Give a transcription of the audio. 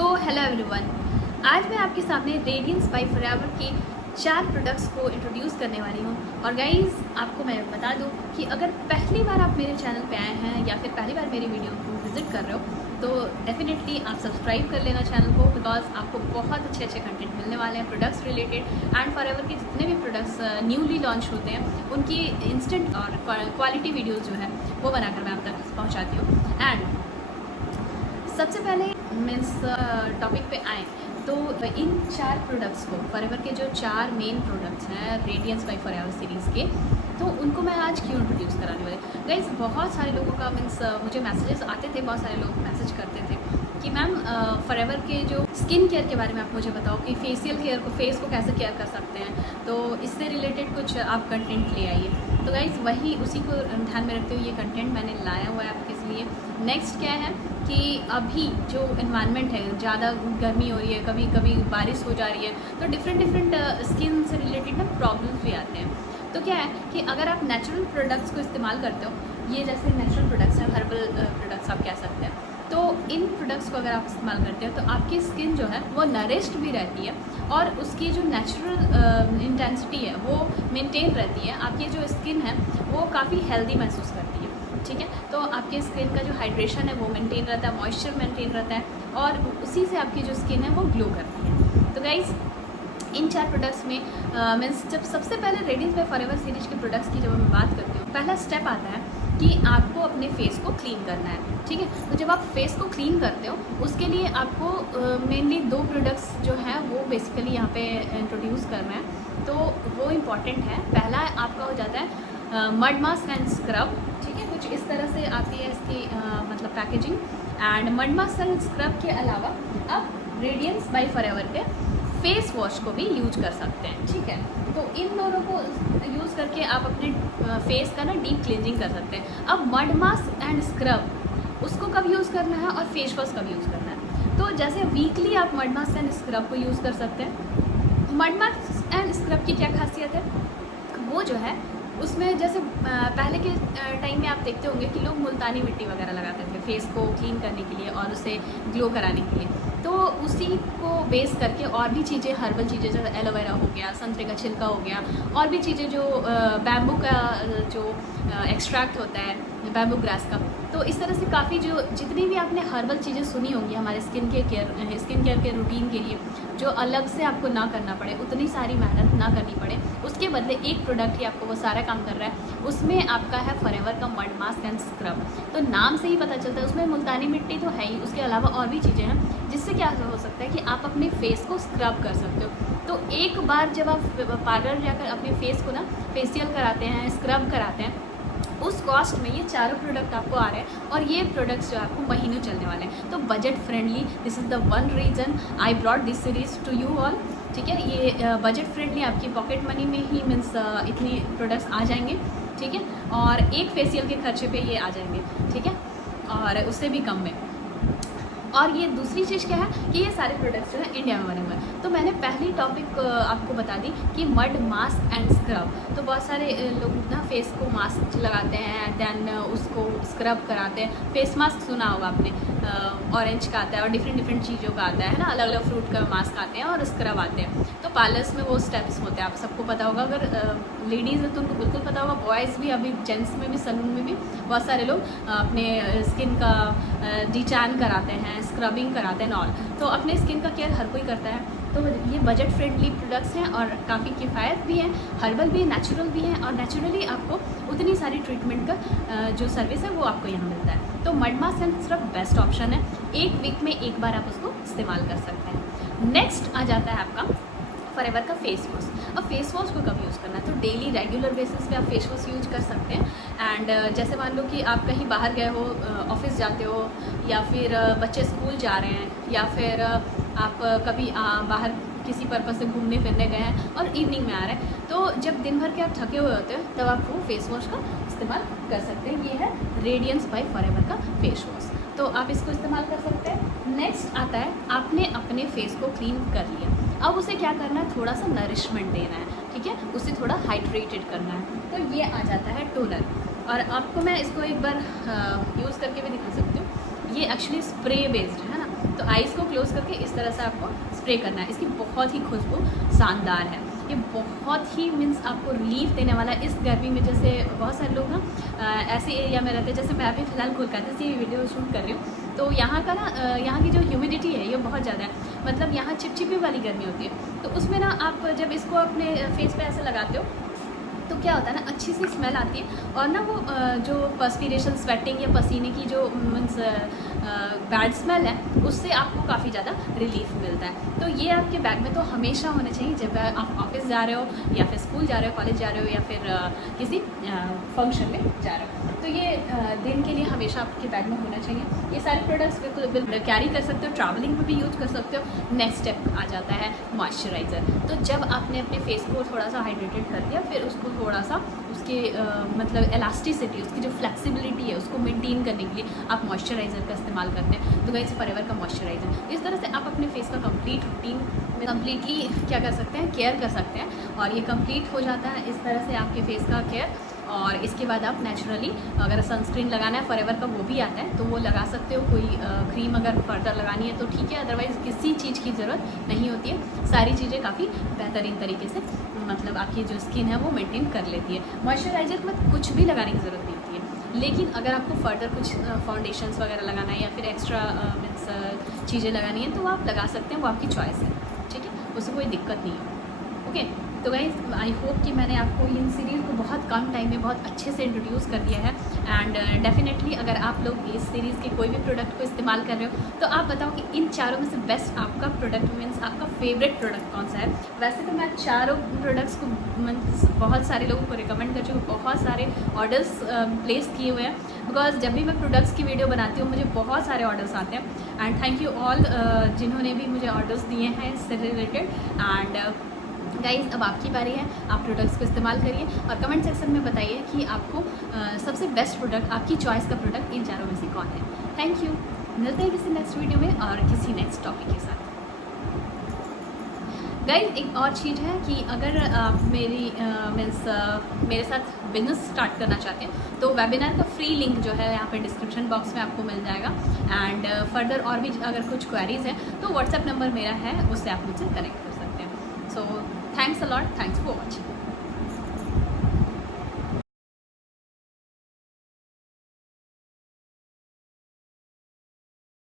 So hello everyone, आज मैं आपके सामने रेडियंस बाय फॉरएवर के 4 प्रोडक्ट्स को इंट्रोड्यूस करने वाली हूँ। और गाइस, आपको मैं बता दूँ कि अगर पहली बार आप मेरे चैनल पे आए हैं या फिर पहली बार मेरी वीडियो को विजिट कर रहे हो तो डेफिनेटली आप सब्सक्राइब कर लेना चैनल को, बिकॉज आपको बहुत अच्छे अच्छे कंटेंट मिलने वाले हैं प्रोडक्ट्स रिलेटेड। एंड फॉरएवर के जितने भी प्रोडक्ट्स न्यूली लॉन्च होते हैं उनकी इंस्टेंट और क्वालिटी वीडियोज़ जो है वो बनाकर मैं आप तक पहुँचाती हूँ। एंड सबसे पहले मीन्स टॉपिक पे आए तो इन 4 प्रोडक्ट्स को, फॉरएवर के जो 4 मेन प्रोडक्ट्स हैं रेडियंस बाय फॉरएवर सीरीज़ के, तो उनको मैं आज क्यों इंट्रोड्यूस कराने वाले। गाइस, बहुत सारे लोगों का मीन्स मुझे मैसेजेस आते थे, बहुत सारे लोग मैसेज करते थे कि मैम फॉरएवर के जो स्किन केयर के बारे में आप मुझे बताओ कि फेशियल केयर को, फेस को कैसे केयर कर सकते हैं, तो इससे रिलेटेड कुछ आप कंटेंट ले आइए। तो गाइस, वही उसी को ध्यान में रखते हुए ये कंटेंट मैंने लाया हुआ है आपके लिए। नेक्स्ट क्या है कि अभी जो इन्वायरमेंट है, ज़्यादा गर्मी हो रही है, कभी कभी बारिश हो जा रही है, तो डिफरेंट स्किन से रिलेटेड ना प्रॉब्लम्स भी आते हैं। तो क्या है कि अगर आप नेचुरल प्रोडक्ट्स को इस्तेमाल करते हो, ये जैसे नेचुरल प्रोडक्ट्स हैं, हर्बल प्रोडक्ट्स आप कह सकते हैं, तो इन प्रोडक्ट्स को अगर आप इस्तेमाल करते हो तो आपकी स्किन जो है वो नरिश्ड भी रहती है और उसकी जो नेचुरल इंटेंसिटी है वो मेंटेन रहती है। आपकी जो स्किन है वो काफ़ी हेल्दी महसूस करती है, ठीक है। तो आपके स्किन का जो हाइड्रेशन है वो मेंटेन रहता है, मॉइस्चर मेंटेन रहता है और उसी से आपकी जो स्किन है वो ग्लो करती है। तो गाइज़, इन 4 प्रोडक्ट्स में मीन्स जब सबसे पहले रेडियंस बाय फॉरएवर सीरीज के प्रोडक्ट्स की जब मैं बात करती हूँ, पहला स्टेप आता है कि आपको अपने फेस को क्लीन करना है, ठीक है। तो जब आप फेस को क्लीन करते हो उसके लिए आपको मेनली 2 प्रोडक्ट्स जो हैं वो बेसिकली यहाँ पे इंट्रोड्यूस करना है, तो वो इम्पॉर्टेंट है। पहला आपका हो जाता है मड मास्क एंड स्क्रब, ठीक है। कुछ इस तरह से आती है इसकी मतलब packaging. And mud mask and scrub के अलावा आप रेडियंस बाय फॉरएवर के फेस वॉश को भी यूज कर सकते हैं, ठीक है। तो इन दोनों को यूज़ करके आप अपने फेस का ना डीप क्लींजिंग कर सकते हैं। अब मड मास्क एंड स्क्रब उसको कब यूज़ करना है और फेस वॉश कब यूज़ करना है, तो जैसे वीकली आप मड मास्क एंड स्क्रब को यूज़ कर सकते हैं। मड मास्क एंड स्क्रब की क्या खासियत है, वो जो है उसमें जैसे पहले के टाइम में आप देखते होंगे कि लोग मुल्तानी मिट्टी वगैरह लगाते थे फेस को क्लीन करने के लिए और उसे ग्लो कराने के लिए, तो उसी को बेस करके और भी चीज़ें, हर्बल चीज़ें जैसे एलोवेरा हो गया, संतरे का छिलका हो गया, और भी चीज़ें जो बैम्बू का जो एक्सट्रैक्ट होता है बैम्बू ग्रास का, तो इस तरह से काफ़ी जो जितनी भी आपने हर्बल चीज़ें सुनी होंगी हमारे स्किन केयर के रूटीन के लिए, जो अलग से आपको ना करना पड़े, उतनी सारी मेहनत ना करनी पड़े, उसके बदले एक प्रोडक्ट ही आपको वो सारा काम कर रहा है, उसमें आपका है फॉरएवर का मड मास्क एंड स्क्रब। तो नाम से ही पता चलता है उसमें मुल्तानी मिट्टी तो है ही, उसके अलावा और भी चीज़ें हैं जिससे क्या हो सकता है कि आप अपने फेस को स्क्रब कर सकते हो। तो एक बार जब आप पार्लर जाकर अपने फेस को ना फेशियल कराते हैं, स्क्रब कराते हैं, उस कॉस्ट में ये 4 प्रोडक्ट आपको आ रहे हैं और ये प्रोडक्ट्स जो आपको महीनों चलने वाले हैं। तो budget friendly, this is the one reason I brought this series to you all, ठीक है। ये बजट फ्रेंडली आपकी पॉकेट मनी में ही मीन्स इतनी प्रोडक्ट्स आ जाएंगे, ठीक है, और एक फेशियल के खर्चे पे ये आ जाएंगे, ठीक है, और उससे भी कम में। और ये दूसरी चीज़ क्या है कि ये सारे प्रोडक्ट्स जो है इंडिया में बने हुए हैं। तो मैंने पहली टॉपिक आपको बता दी कि मड मास्क एंड स्क्रब। तो बहुत सारे लोग ना फेस को मास्क लगाते हैं, देन उसको स्क्रब कराते हैं। फेस मास्क सुना होगा आपने, ऑरेंज का आता है और डिफरेंट चीज़ों का आता है ना, अलग अलग फ्रूट का मास्क आते हैं और स्क्रब आते हैं। तो पार्लर्स में वो स्टेप्स होते हैं, आप सबको पता होगा। अगर लेडीज़ है तो उनको बिल्कुल पता होगा, बॉयज़ भी, अभी जेंट्स में भी, सलून में भी बहुत सारे लोग अपने स्किन का डिटैन कराते हैं, स्क्रबिंग कराते हैं ऑल। तो अपने स्किन का केयर हर कोई करता है। तो ये बजट फ्रेंडली प्रोडक्ट्स हैं और काफ़ी किफ़ायत भी हैं, हर्बल भी, नेचुरल भी हैं, और नेचुरली आपको उतनी सारी ट्रीटमेंट का जो सर्विस है वो आपको यहाँ मिलता है। तो mud mask and scrub best option है, एक वीक में एक बार आप उसको इस्तेमाल कर सकते हैं। नेक्स्ट आ जाता है आपका फॉरएवर का फेस वॉश। अब फेस वॉश को कब यूज़ करना है, तो डेली रेगुलर बेसिस पे आप फेस वॉश यूज कर सकते हैं। एंड जैसे मान लो कि आप कहीं बाहर गए हो, ऑफिस जाते हो, या फिर बच्चे स्कूल जा रहे हैं, या फिर आप कभी बाहर किसी पर्पज़ से घूमने फिरने गए हैं और इवनिंग में आ रहे हैं, तो जब दिन भर के आप थके हुए होते हो तब आप वो फेस वॉश का इस्तेमाल कर सकते हैं। ये है रेडियंस बाय फॉरएवर का फेस वॉश, तो आप इसको इस्तेमाल कर सकते हैं। नेक्स्ट आता है, आपने अपने फेस को क्लीन कर लिया, अब उसे क्या करना है, थोड़ा सा नरिशमेंट देना है, ठीक है, उसे थोड़ा हाइड्रेटेड करना है। तो ये आ जाता है टोनर, और आपको मैं इसको एक बार यूज़ करके भी दिखा सकती हूँ। ये एक्चुअली स्प्रे बेस्ड है ना, तो आइज़ को क्लोज यूज़ करके इस तरह से आपको स्प्रे करना है। इसकी बहुत ही खुशबू शानदार है, ये बहुत ही मीन्स आपको रिलीफ देने वाला है इस गर्मी में। जैसे बहुत सारे लोग ना ऐसे एरिया में रहते हैं, जैसे मैं अभी फ़िलहाल कोलकाता से ये वीडियो शूट कर रही हूँ, तो यहाँ का ना यहाँ की जो ह्यूमिडिटी है ये बहुत ज़्यादा है, मतलब यहाँ चिपचिपी वाली गर्मी होती है। तो उसमें ना आप जब इसको अपने फेस पे ऐसे लगाते हो तो क्या होता है ना, अच्छी सी स्मेल आती है, और ना वो जो पर्सपीरेशन स्वेटिंग या पसीने की जो मीन्स बैड स्मेल है उससे आपको काफ़ी ज़्यादा रिलीफ मिलता है। तो ये आपके बैग में तो हमेशा होना चाहिए जब आप ऑफिस जा रहे हो या फिर स्कूल जा रहे हो, कॉलेज जा रहे हो या फिर किसी फंक्शन में जा रहे हो, तो ये दिन के लिए हमेशा आपके बैग में होना चाहिए। ये सारे प्रोडक्ट्स बिल्कुल कैरी कर सकते हो, ट्रैवलिंग में भी यूज़ कर सकते हो। नेक्स्ट स्टेप आ जाता है मॉइस्चराइज़र। तो जब आपने अपने फेस को थोड़ा सा हाइड्रेटेड कर दिया, फिर उसको थोड़ा सा उसके मतलब इलास्टिसिटी, उसकी जो फ्लेक्सिबिलिटी है उसको मेंटेन करने के लिए आप मॉइस्चराइज़र का इस्तेमाल करते हैं। तो गाइस फॉरएवर का मॉइस्चराइज़र, इस तरह से आप अपने फेस का कंप्लीट रूटीन में कम्प्लीटली क्या कर सकते हैं, केयर कर सकते हैं, और ये कंप्लीट हो जाता है इस तरह से आपके फेस का केयर। और इसके बाद आप नेचुरली अगर सनस्क्रीन लगाना है फॉरएवर का वो भी आता है तो वो लगा सकते हो। कोई क्रीम अगर फर्दर लगानी है तो ठीक है, अदरवाइज़ किसी चीज़ की ज़रूरत नहीं होती है। सारी चीज़ें काफ़ी बेहतरीन तरीके से मतलब आपकी जो स्किन है वो मेंटेन कर लेती है। मॉइस्चराइज़र में कुछ भी लगाने की ज़रूरत नहीं होती है, लेकिन अगर आपको फर्दर कुछ फाउंडेशंस वगैरह लगाना है या फिर एक्स्ट्रा मीन्स चीज़ें लगानी है तो आप लगा सकते हैं, वो आपकी चॉइस है, ठीक है, उससे कोई दिक्कत नहीं है। ओके, तो गाइज़ आई होप कि मैंने आपको इन सीरीज़ को बहुत कम टाइम में बहुत अच्छे से इंट्रोड्यूस कर दिया है। एंड डेफिनेटली अगर आप लोग इस सीरीज़ के कोई भी प्रोडक्ट को इस्तेमाल कर रहे हो तो आप बताओ कि इन चारों में से बेस्ट आपका प्रोडक्ट मीन्स आपका फेवरेट प्रोडक्ट कौन सा है। वैसे तो मैं चारों प्रोडक्ट्स को मीन्स बहुत सारे लोगों को रिकमेंड कर चुकी हूँ, बहुत सारे ऑर्डर्स प्लेस किए हुए हैं, बिकॉज जब भी मैं प्रोडक्ट्स की वीडियो बनाती हूँ मुझे बहुत सारे ऑर्डर्स आते हैं। एंड थैंक यू ऑल जिन्होंने भी मुझे ऑर्डर्स दिए हैं इससे रिलेटेड। एंड गाइज़ अब आपकी बारी है, आप प्रोडक्ट्स को इस्तेमाल करिए और कमेंट सेक्शन में बताइए कि आपको सबसे बेस्ट प्रोडक्ट, आपकी चॉइस का प्रोडक्ट इन चारों में से कौन है। थैंक यू, मिलते हैं किसी नेक्स्ट वीडियो में और किसी नेक्स्ट टॉपिक के साथ। गाइज़ एक और चीज़ है कि अगर आप मेरी मेरे साथ बिजनेस स्टार्ट करना चाहते हैं तो वेबिनार का फ्री लिंक जो है यहाँ पे डिस्क्रिप्शन बॉक्स में आपको मिल जाएगा। एंड फर्दर और भी अगर कुछ क्वेरीज़ हैं तो व्हाट्सएप नंबर मेरा है, उससे आप मुझसे कनेक्ट कर सकते हैं। सो thanks a lot, thanks for watching.